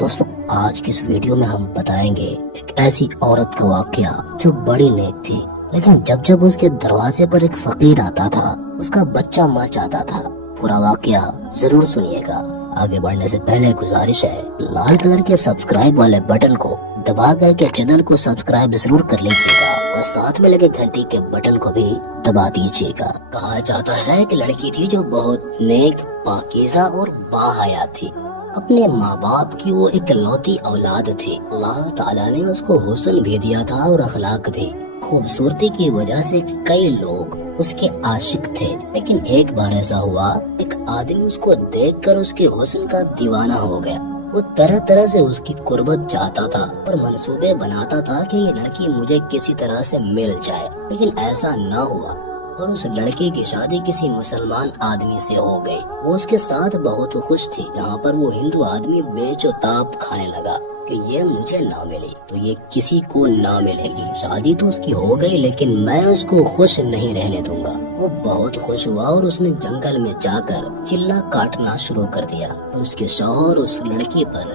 دوستوں آج کی اس ویڈیو میں ہم بتائیں گے ایک ایسی عورت کا واقعہ جو بڑی نیک تھی، لیکن جب اس کے دروازے پر ایک فقیر آتا تھا اس کا بچہ مر جاتا تھا۔ پورا واقعہ ضرور سنیے گا۔ آگے بڑھنے سے پہلے گزارش ہے، لال کلر کے سبسکرائب والے بٹن کو دبا کر کے چینل کو سبسکرائب ضرور کر لیجیے گا اور ساتھ میں لگے گھنٹی کے بٹن کو بھی دبا دیجیے گا۔ کہا جاتا ہے کہ لڑکی تھی جو بہت نیک، پاکیزہ اور باحیا تھی۔ اپنے ماں باپ کی وہ اکلوتی اولاد تھی۔ اللہ تعالیٰ نے اس کو حسن بھی دیا تھا اور اخلاق بھی۔ خوبصورتی کی وجہ سے کئی لوگ اس کے عاشق تھے، لیکن ایک بار ایسا ہوا، ایک آدمی اس کو دیکھ کر اس کے حسن کا دیوانہ ہو گیا۔ وہ طرح طرح سے اس کی قربت چاہتا تھا اور منصوبے بناتا تھا کہ یہ لڑکی مجھے کسی طرح سے مل جائے، لیکن ایسا نہ ہوا اور اس لڑکی کی شادی کسی مسلمان آدمی سے ہو گئی۔ وہ اس کے ساتھ بہت خوش تھی، جہاں پر وہ ہندو آدمی بیچ و تاب کھانے لگا کہ یہ مجھے نہ ملی تو یہ کسی کو نہ ملے گی۔ شادی تو اس کی ہو گئی، لیکن میں اس کو خوش نہیں رہنے دوں گا۔ وہ بہت خوش ہوا اور اس نے جنگل میں جا کر چلا کاٹنا شروع کر دیا اور اس کے شوہر اس لڑکی پر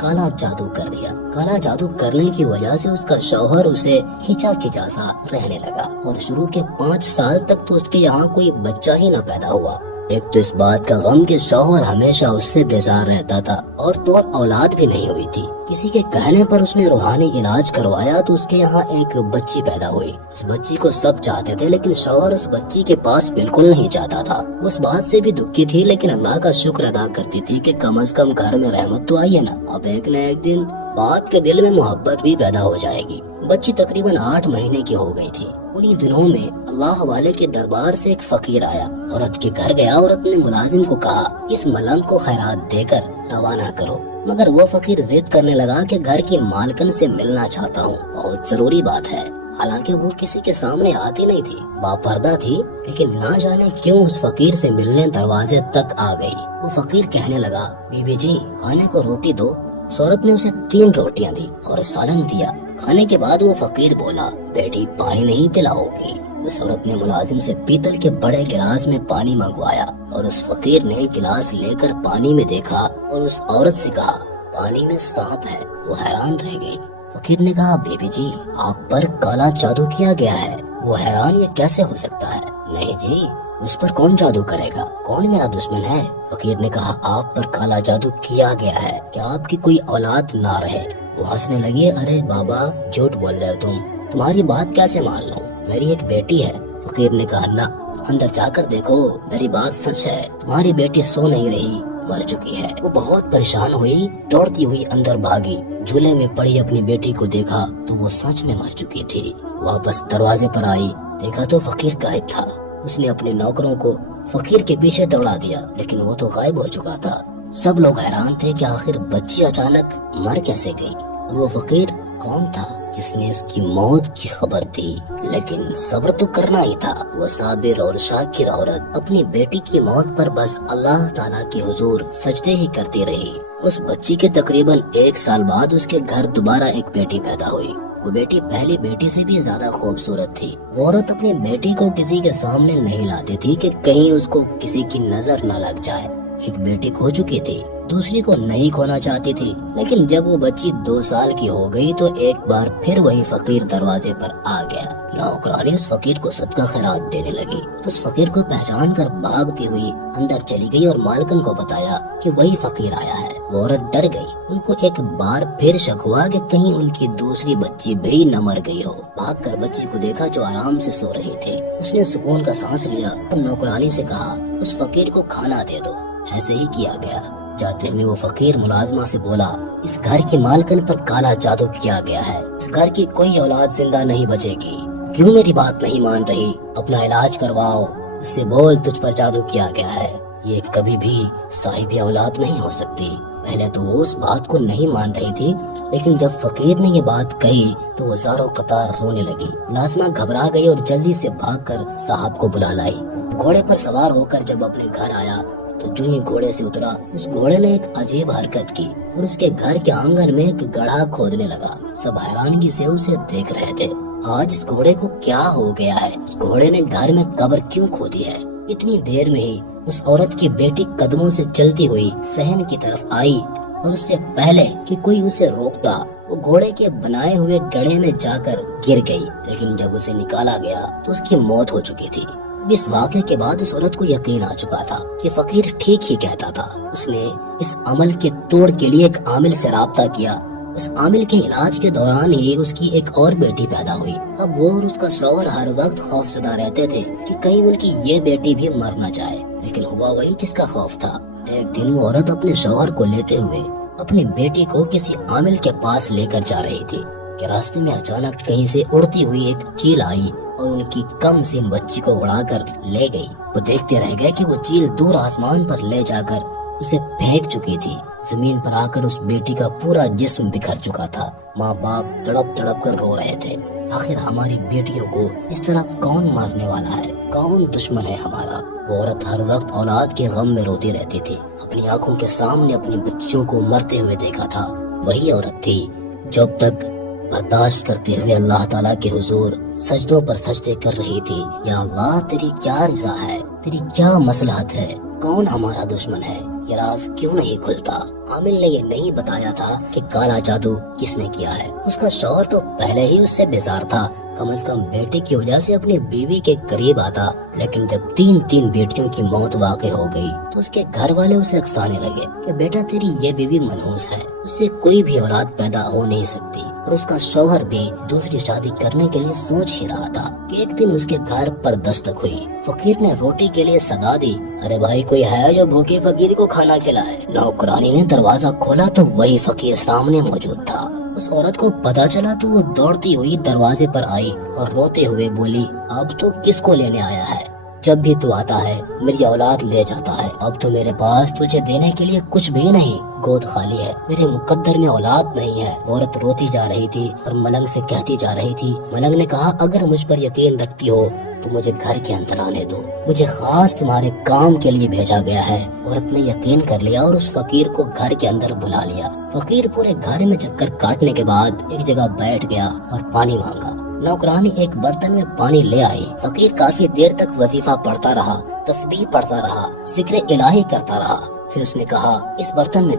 کالا جادو کر دیا۔ کالا جادو کرنے کی وجہ سے اس کا شوہر اسے کھچا سا رہنے لگا اور شروع کے 5 سال تک تو اس کے یہاں کوئی بچہ ہی نہ پیدا ہوا۔ ایک تو اس بات کا غم کہ شوہر ہمیشہ اس سے بیزار رہتا تھا اور تو اولاد بھی نہیں ہوئی تھی۔ کسی کے کہنے پر اس نے روحانی علاج کروایا تو اس کے یہاں ایک بچی پیدا ہوئی۔ اس بچی کو سب چاہتے تھے، لیکن شوہر اس بچی کے پاس بالکل نہیں چاہتا تھا۔ اس بات سے بھی دکھی تھی، لیکن اللہ کا شکر ادا کرتی تھی کہ کم از کم گھر میں رحمت تو آئی ہے نا۔ اب ایک نہ ایک دن باپ کے دل میں محبت بھی پیدا ہو جائے گی۔ بچی تقریباً 8 مہینے کی ہو گئی تھی۔ انہی دنوں میں اللہ والے کے دربار سے ایک فقیر آیا، عورت کے گھر گیا اور اپنے ملازم کو کہا اس ملنگ کو خیرات دے کر روانہ کرو، مگر وہ فقیر ضد کرنے لگا کہ گھر کی مالکن سے ملنا چاہتا ہوں، بہت ضروری بات ہے۔ حالانکہ وہ کسی کے سامنے آتی نہیں تھی، باپردہ تھی، لیکن نہ جانے کیوں اس فقیر سے ملنے دروازے تک آ گئی۔ وہ فقیر کہنے لگا بی بی جی کھانے کو روٹی دو۔ اس عورت نے اسے 3 روٹیاں دی اور سالن دیا۔ کھانے کے بعد وہ فقیر بولا بیٹی پانی نہیں پلاؤ گی؟ اس عورت نے ملازم سے پیتل کے بڑے گلاس میں پانی منگوایا اور اس فقیر نے گلاس لے کر پانی میں دیکھا اور اس عورت سے کہا پانی میں سانپ ہے۔ وہ حیران رہ گئی۔ فقیر نے کہا بی بی جی آپ پر کالا جادو کیا گیا ہے۔ وہ حیران یہ کیسے ہو سکتا ہے؟ نہیں جی اس پر کون جادو کرے گا؟ کون میرا دشمن ہے؟ فقیر نے کہا آپ پر کالا جادو کیا گیا ہے کہ آپ کی کوئی اولاد نہ رہے۔ وہ ہنسنے لگی، ارے بابا جھوٹ بول رہے ہو تمہاری بات کیسے مان لوں؟ میری ایک بیٹی ہے۔ فقیر نے کہا نہ، اندر جا کر دیکھو، میری بات سچ ہے، تمہاری بیٹی سو نہیں رہی، مر چکی ہے۔ وہ بہت پریشان ہوئی، دوڑتی ہوئی اندر بھاگی، جھولے میں پڑی اپنی بیٹی کو دیکھا تو وہ سچ میں مر چکی تھی۔ واپس دروازے پر آئی، دیکھا تو فقیر غائب تھا۔ اس نے اپنے نوکروں کو فقیر کے پیچھے دوڑا دیا، لیکن وہ تو غائب ہو چکا تھا۔ سب لوگ حیران تھے کہ آخر بچی اچانک مر کیسے گئی اور وہ فقیر کون تھا جس نے اس کی موت کی خبر دی؟ لیکن صبر تو کرنا ہی تھا۔ وہ صابر اور شاکر عورت اپنی بیٹی کی موت پر بس اللہ تعالیٰ کے حضور سجدے ہی کرتی رہی۔ اس بچی کے تقریباً 1 سال بعد اس کے گھر دوبارہ ایک بیٹی پیدا ہوئی۔ وہ بیٹی پہلی بیٹی سے بھی زیادہ خوبصورت تھی۔ وہ عورت اپنی بیٹی کو کسی کے سامنے نہیں لاتی تھی کہ کہیں اس کو کسی کی نظر نہ لگ جائے۔ ایک بیٹی کھو چکی تھی، دوسری کو نہیں کھونا چاہتی تھی، لیکن جب وہ بچی 2 سال کی ہو گئی تو ایک بار پھر وہی فقیر دروازے پر آ گیا۔ نوکرانی اس فقیر کو صدقہ خیرات دینے لگی تو اس فقیر کو پہچان کر بھاگتی ہوئی اندر چلی گئی اور مالکن کو بتایا کہ وہی فقیر آیا ہے۔ وہ عورت ڈر گئی۔ ان کو ایک بار پھر شک ہوا کہ کہیں ان کی دوسری بچی بھی نہ مر گئی ہو۔ بھاگ کر بچی کو دیکھا جو آرام سے سو رہی تھی۔ اس نے سکون کا سانس لیا اور نوکرانی سے کہا اس فقیر کو کھانا دے دو۔ ایسے ہی کیا گیا۔ جاتے ہوئے وہ فقیر ملازمہ سے بولا اس گھر کی مالکن پر کالا جادو کیا گیا ہے، اس گھر کی کوئی اولاد زندہ نہیں بچے گی۔ کیوں میری بات نہیں مان رہی؟ اپنا علاج کرواؤ۔ اس سے بول تجھ پر جادو کیا گیا ہے، یہ کبھی بھی صاحب اولاد نہیں ہو سکتی۔ پہلے تو وہ اس بات کو نہیں مان رہی تھی، لیکن جب فقیر نے یہ بات کہی تو وہ زار و قطار رونے لگی۔ ملازمہ گھبرا گئی اور جلدی سے بھاگ کر صاحب کو بلا لائی۔ گھوڑے پر سوار ہو کر جب اپنے گھر آیا تو جو ہی گھوڑے سے اترا اس گھوڑے نے ایک عجیب حرکت کی اور اس کے گھر کے آنگن میں ایک گڑھا کھودنے لگا۔ سب حیرانگی سے اسے دیکھ رہے تھے۔ آج اس گھوڑے کو کیا ہو گیا ہے؟ اس گھوڑے نے گھر میں قبر کیوں کھودی ہے؟ اتنی دیر میں ہی اس عورت کی بیٹی قدموں سے چلتی ہوئی صحن کی طرف آئی اور اس سے پہلے کہ کوئی اسے روکتا وہ گھوڑے کے بنائے ہوئے گڑھے میں جا کر گر گئی، لیکن جب اسے نکالا گیا تو اس کی موت ہو چکی تھی۔ اس واقعے کے بعد اس عورت کو یقین آ چکا تھا کہ فقیر ٹھیک ہی کہتا تھا۔ اس نے اس عمل کے توڑ کے لیے ایک عامل سے رابطہ کیا۔ اس عامل کے علاج کے دوران ہی اس کی ایک اور بیٹی پیدا ہوئی۔ اب وہ اور اس کا شوہر ہر وقت خوف زدہ رہتے تھے کہ کہیں ان کی یہ بیٹی بھی مر نہ جائے، لیکن ہوا وہی جس کا خوف تھا۔ ایک دن وہ عورت اپنے شوہر کو لیتے ہوئے اپنی بیٹی کو کسی عامل کے پاس لے کر جا رہی تھی کہ راستے میں اچانک کہیں سے اڑتی ہوئی ایک چیل آئی اور ان کی کم سن بچی کو اڑا کر لے گئی۔ وہ دیکھتے رہ گئے کہ وہ چیل دور آسمان پر لے جا کر اسے پھینک چکی تھی۔ زمین پر آ کر اس بیٹی کا پورا جسم بکھر چکا تھا۔ ماں باپ تڑپ تڑپ کر رو رہے تھے، آخر ہماری بیٹیوں کو اس طرح کون مارنے والا ہے، کون دشمن ہے ہمارا۔ وہ عورت ہر وقت اولاد کے غم میں روتی رہتی تھی۔ اپنی آنکھوں کے سامنے اپنی بچوں کو مرتے ہوئے دیکھا تھا۔ وہی عورت تھی جو اب تک برداشت کرتے ہوئے اللہ تعالیٰ کے حضور سجدوں پر سجدے کر رہی تھی۔ یا اللہ، تیری کیا رضا ہے، تیری کیا مصلحت ہے، کون ہمارا دشمن ہے، یہ راز کیوں نہیں کھلتا؟ عامل نے یہ نہیں بتایا تھا کہ کالا جادو کس نے کیا ہے۔ اس کا شوہر تو پہلے ہی اس سے بیزار تھا، کم از کم بیٹے کی وجہ سے اپنی بیوی کے قریب آتا، لیکن جب تین بیٹیوں کی موت واقع ہو گئی تو اس کے گھر والے اسے اکسانے لگے کہ بیٹا تیری یہ بیوی منحوس ہے، اس سے کوئی بھی اولاد پیدا ہو نہیں سکتی۔ اور اس کا شوہر بھی دوسری شادی کرنے کے لیے سوچ ہی رہا تھا کہ ایک دن اس کے گھر پر دستک ہوئی۔ فقیر نے روٹی کے لیے صدا دی، ارے بھائی کوئی ہے جو بھوکے فقیر کو کھانا کھلائے؟ نوکرانی نے دروازہ کھولا تو وہی فقیر سامنے موجود تھا۔ اس عورت کو پتا چلا تو وہ دوڑتی ہوئی دروازے پر آئی اور روتے ہوئے بولی، اب تو کس کو لینے آیا ہے؟ جب بھی تو آتا ہے میری اولاد لے جاتا ہے، اب تو میرے پاس تجھے دینے کے لیے کچھ بھی نہیں، گود خالی ہے، میرے مقدر میں اولاد نہیں ہے۔ عورت روتی جا رہی تھی اور ملنگ سے کہتی جا رہی تھی۔ ملنگ نے کہا، اگر مجھ پر یقین رکھتی ہو تو مجھے گھر کے اندر آنے دو، مجھے خاص تمہارے کام کے لیے بھیجا گیا ہے۔ عورت نے یقین کر لیا اور اس فقیر کو گھر کے اندر بلا لیا۔ فقیر پورے گھر میں چکر کاٹنے کے بعد ایک جگہ بیٹھ گیا اور پانی مانگا۔ نوکرانی ایک برتن میں پانی لے آئی۔ فقیر کافی دیر تک وظیفہ پڑھتا رہا، تسبیح پڑھتا رہا، ذکر الہی کرتا رہا۔ پھر اس نے کہا، اس برتن میں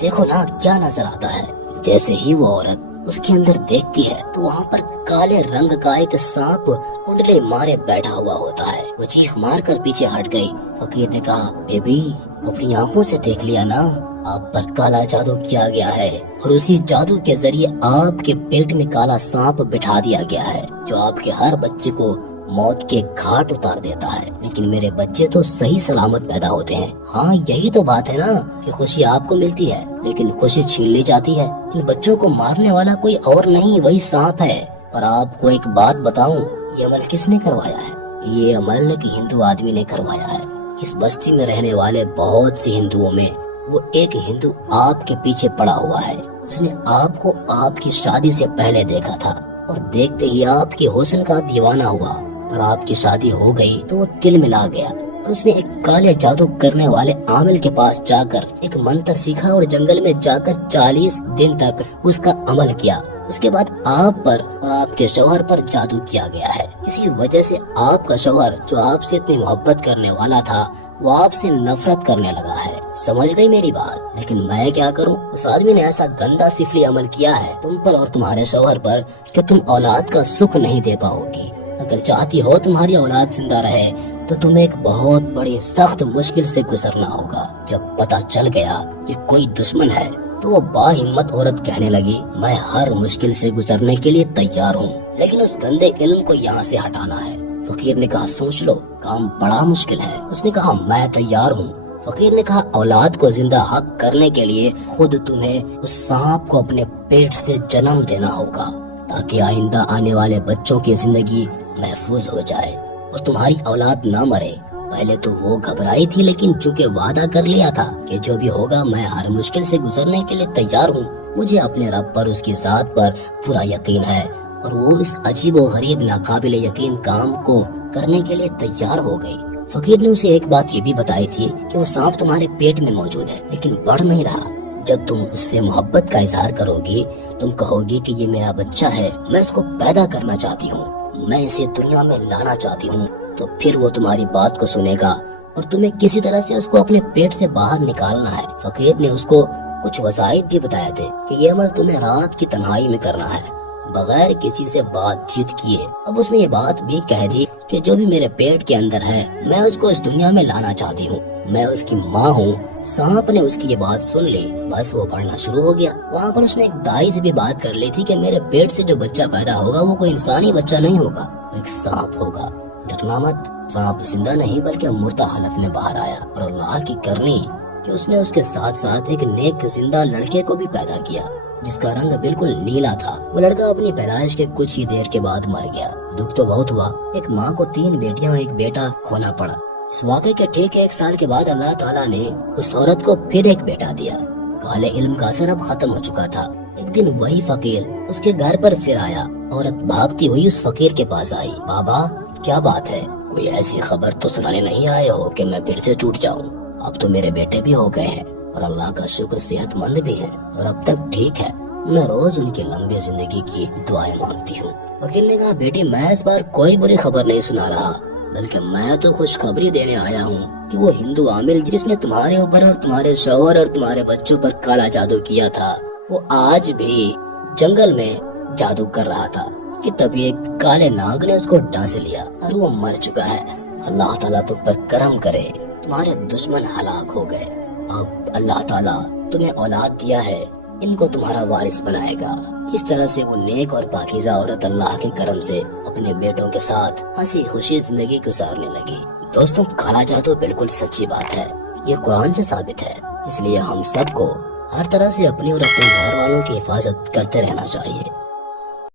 دیکھو نا کیا نظر آتا ہے۔ جیسے ہی وہ عورت اس کے اندر دیکھتی ہے تو وہاں پر کالے رنگ کا ایک سانپ کنڈلے مارے بیٹھا ہوا ہوتا ہے۔ وہ چیخ مار کر پیچھے ہٹ گئی۔ فقیر نے کہا، بیبی اپنی آنکھوں سے دیکھ لیا نا، آپ پر کالا جادو کیا گیا ہے اور اسی جادو کے ذریعے آپ کے پیٹ میں کالا سانپ بٹھا دیا گیا ہے جو آپ کے ہر بچے کو موت کے گھاٹ اتار دیتا ہے، لیکن میرے بچے تو صحیح سلامت پیدا ہوتے ہیں۔ ہاں یہی تو بات ہے نا کہ خوشی آپ کو ملتی ہے لیکن خوشی چھین لی جاتی ہے۔ ان بچوں کو مارنے والا کوئی اور نہیں، وہی سانپ ہے۔ اور آپ کو ایک بات بتاؤں، یہ عمل کس نے کروایا ہے؟ یہ عمل ایک ہندو آدمی نے کروایا ہے۔ اس بستی میں رہنے والے بہت سے ہندوؤں میں وہ ایک ہندو آپ کے پیچھے پڑا ہوا ہے۔ اس نے آپ کو آپ کی شادی سے پہلے دیکھا تھا اور دیکھتے ہی آپ کے حسن کا دیوانہ ہوا، اور آپ کی شادی ہو گئی تو وہ دل ملا گیا اور اس نے ایک کالے جادو کرنے والے عامل کے پاس جا کر ایک منتر سیکھا اور جنگل میں جا کر 40 دن تک اس کا عمل کیا۔ اس کے بعد آپ پر اور آپ کے شوہر پر جادو کیا گیا ہے۔ اسی وجہ سے آپ کا شوہر جو آپ سے اتنی محبت کرنے والا تھا وہ آپ سے نفرت کرنے لگا ہے۔ سمجھ گئی میری بات؟ لیکن میں کیا کروں، اس آدمی نے ایسا گندا سفلی عمل کیا ہے تم پر اور تمہارے شوہر پر کہ تم اولاد کا سکھ نہیں دے پاؤ گی۔ اگر چاہتی ہو تمہاری اولاد زندہ رہے تو تمہیں ایک بہت بڑی سخت مشکل سے گزرنا ہوگا۔ جب پتہ چل گیا کہ کوئی دشمن ہے تو وہ با ہمت عورت کہنے لگی، میں ہر مشکل سے گزرنے کے لیے تیار ہوں، لیکن اس گندے علم کو یہاں سے ہٹانا ہے۔ فقیر نے کہا، سوچ لو، کام بڑا مشکل ہے۔ اس نے کہا، میں تیار ہوں۔ فقیر نے کہا، اولاد کو زندہ حق کرنے کے لیے خود تمہیں اس سانپ کو اپنے پیٹ سے جنم دینا ہوگا تاکہ آئندہ آنے والے بچوں کی زندگی محفوظ ہو جائے اور تمہاری اولاد نہ مرے۔ پہلے تو وہ گھبرائی تھی، لیکن چونکہ وعدہ کر لیا تھا کہ جو بھی ہوگا میں ہر مشکل سے گزرنے کے لیے تیار ہوں، مجھے اپنے رب پر، اس کی ذات پر پورا یقین ہے، اور وہ اس عجیب و غریب ناقابل یقین کام کو کرنے کے لیے تیار ہو گئی۔ فقیر نے اسے ایک بات یہ بھی بتائی تھی کہ وہ سانپ تمہارے پیٹ میں موجود ہے لیکن بڑھ نہیں رہا۔ جب تم اس سے محبت کا اظہار کرو گی، تم کہو گی کہ یہ میرا بچہ ہے، میں اس کو پیدا کرنا چاہتی ہوں، میں اسے دنیا میں لانا چاہتی ہوں، تو پھر وہ تمہاری بات کو سنے گا اور تمہیں کسی طرح سے اس کو اپنے پیٹ سے باہر نکالنا ہے۔ فقیر نے اس کو کچھ وظائف بھی بتائے تھے کہ یہ عمل تمہیں رات کی تنہائی میں کرنا ہے بغیر کسی سے بات چیت کیے۔ اب اس نے یہ بات بھی کہہ دی کہ جو بھی میرے پیٹ کے اندر ہے میں اس کو اس دنیا میں لانا چاہتی ہوں، میں اس کی ماں ہوں۔ سانپ نے اس کی یہ بات سن لی، بس وہ پڑھنا شروع ہو گیا۔ وہاں پر اس نے ایک دائی سے بھی بات کر لی تھی کہ میرے پیٹ سے جو بچہ پیدا ہوگا وہ کوئی انسانی بچہ نہیں ہوگا، ایک سانپ ہوگا، ڈرنا مت۔ سانپ زندہ نہیں بلکہ مردہ حالت میں باہر آیا، اور اللہ کی کرنی کہ اس نے اس کے ساتھ ساتھ ایک نیک زندہ لڑکے کو بھی پیدا کیا جس کا رنگ بالکل نیلا تھا۔ وہ لڑکا اپنی پیدائش کے کچھ ہی دیر کے بعد مر گیا۔ دکھ تو بہت ہوا، ایک ماں کو 3 بیٹیاں اور ایک بیٹا کھونا پڑا۔ اس واقعے کے ٹھیک 1 سال کے بعد اللہ تعالیٰ نے اس عورت کو پھر ایک بیٹا دیا۔ کالے علم کا اثر اب ختم ہو چکا تھا۔ ایک دن وہی فقیر اس کے گھر پر پھر آیا۔ عورت بھاگتی ہوئی اس فقیر کے پاس آئی۔ بابا کیا بات ہے؟ کوئی ایسی خبر تو سنانے نہیں آئے ہو کہ میں پھر سے ٹوٹ جاؤں؟ اب تو میرے بیٹے بھی ہو گئے ہیں اور اللہ کا شکر صحت مند بھی ہے اور اب تک ٹھیک ہے، میں روز ان کی لمبی زندگی کی دعائیں مانگتی ہوں۔ وکیل نے کہا بیٹی میں اس بار کوئی بری خبر نہیں سنا رہا، بلکہ میں تو خوشخبری دینے آیا ہوں کہ وہ ہندو عامل جس نے تمہارے اوپر اور تمہارے شوہر اور تمہارے بچوں پر کالا جادو کیا تھا، وہ آج بھی جنگل میں جادو کر رہا تھا کہ تبھی ایک کالے ناگ نے اس کو ڈانس لیا اور وہ مر چکا ہے۔ اللہ تعالیٰ تم پر کرم کرے، تمہارے دشمن ہلاک ہو گئے، اب اللہ تعالیٰ تمہیں اولاد دیا ہے، ان کو تمہارا وارث بنائے گا۔ اس طرح سے وہ نیک اور پاکیزہ عورت اللہ کے کرم سے اپنے بیٹوں کے ساتھ ہنسی خوشی زندگی گزارنے لگی۔ دوستوں کالا جادو بالکل سچی بات ہے، یہ قرآن سے ثابت ہے، اس لیے ہم سب کو ہر طرح سے اپنی اور اپنے گھر والوں کی حفاظت کرتے رہنا چاہیے۔